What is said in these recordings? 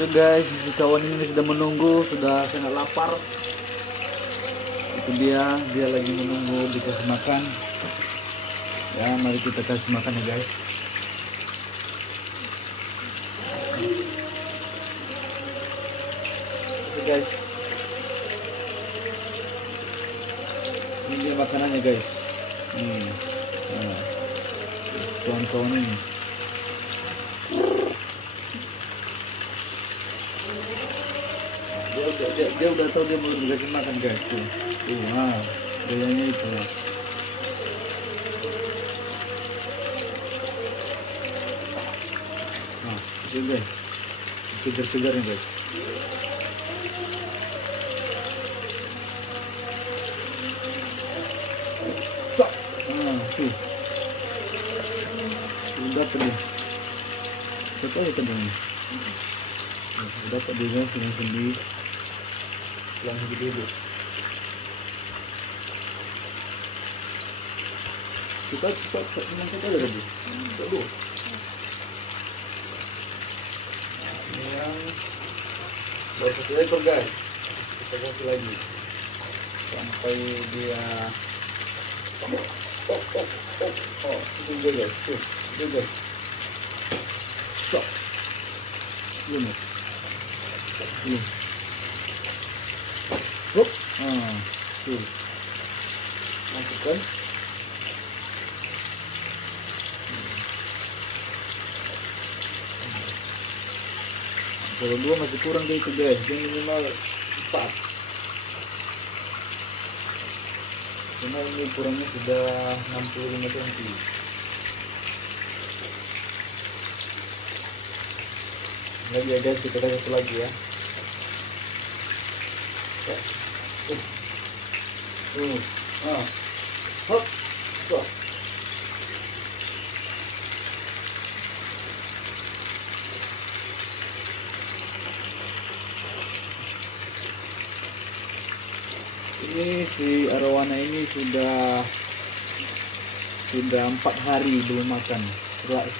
Oke guys, si kawan ini sudah menunggu, sudah sangat lapar. Itu dia lagi menunggu dikasih makan. Ya, mari kita kasih makan ya guys. Oke guys, ini dia makanannya guys. Nah, kawan-kawan ini. Dia udah tahu dia mau dikasih makan guys. Tuh, gayanya itu. Nah, itu guys, kejar-kejar nih guys. Tuh, udah dapat dia. Betul ya tadi. Udah dapat dia guys, sendiri. Langsung dulu. Kita memang kita ada tadi. Tuh. Ini yang baru 1 ekor guys. Kita kasih lagi sampai dia itu dia guys. Tuh, itu guys. Stop. Ini. Tuh. Masukkan. Kalau 2 masih kurang dari itu guys, jadi minimal 4. Karena ini kurangnya sudah 65 cm. Lagi ya guys, kita kasih satu lagi ya. Hop, stop. Ini si arowana ini sudah 4 hari belum makan.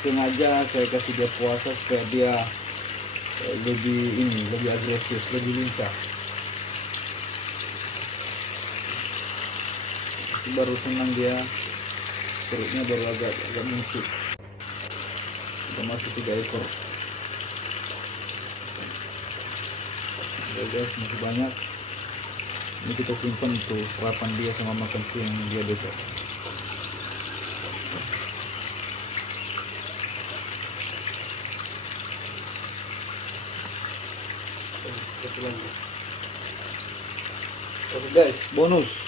Sengaja saya kasih dia puasa supaya dia lebih agresif, lebih lincah. Baru senang dia, perutnya baru agak muncul. Sudah masuk 3 ekor. Oke guys, masih banyak. Ini kita simpan untuk sarapan dia sama makan siang dia besok. Oke guys, bonus.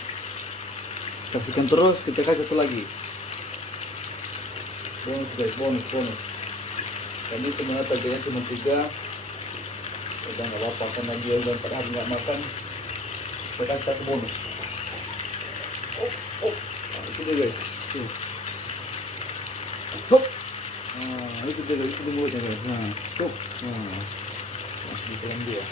Saksikan terus, kita kasih satu lagi. Bonus guys, bonus. Kami sebenarnya targetnya cuma 3. Udah nggak apa-apa karena dia udah 4 hari nggak makan. Kita kasih satu bonus. Itu dia guys. Tuh. Hop. Itu dia guys, itu mulutnya guys. Tuh. Masih di dalam dia.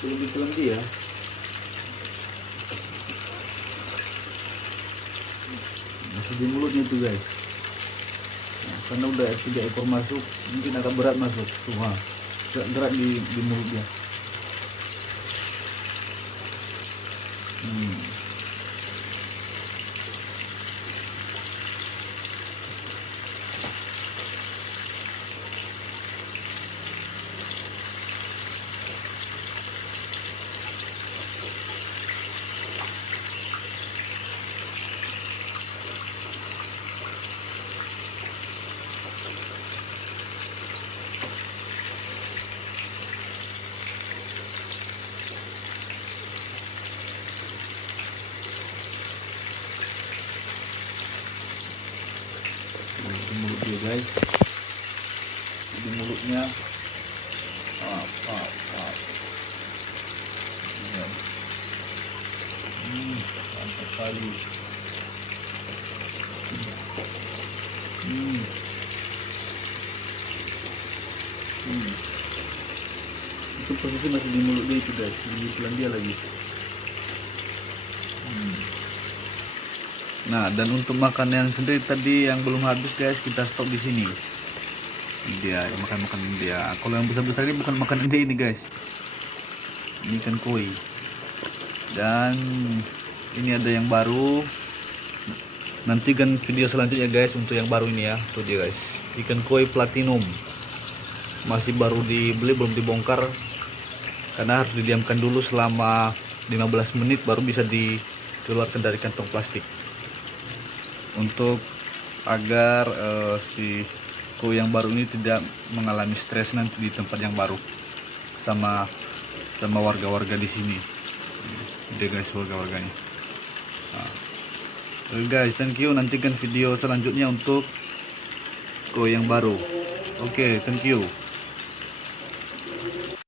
Belum di dalam dia. Masih di mulutnya itu guys. Karena udah 3 ekor masuk, mungkin agak berat masuk. Tuh, berat di mulutnya. Di mulut dia guys, di mulutnya. Ya. Mantap sekali. Hmm. Hmm. Itu posisi masih di mulut dia itu guys, di telan dia lagi. Nah, dan untuk makan yang sendiri tadi yang belum habis guys, kita stop di sini. Dia makan dia. Kalau yang besar-besar ini bukan makanan dia ini guys. Ini ikan koi. Dan ini ada yang baru. Nantikan video selanjutnya guys untuk yang baru ini ya. Tuh dia guys. Ikan koi platinum. Masih baru dibeli, belum dibongkar. Karena harus didiamkan dulu selama 15 menit baru bisa dikeluarkan dari kantong plastik. Untuk agar si koi yang baru ini tidak mengalami stres nanti di tempat yang baru sama warga-warga di sini. Dia guys, warga-warganya. Nah. Oke guys, thank you. Nantikan video selanjutnya untuk koi yang baru. Oke, thank you.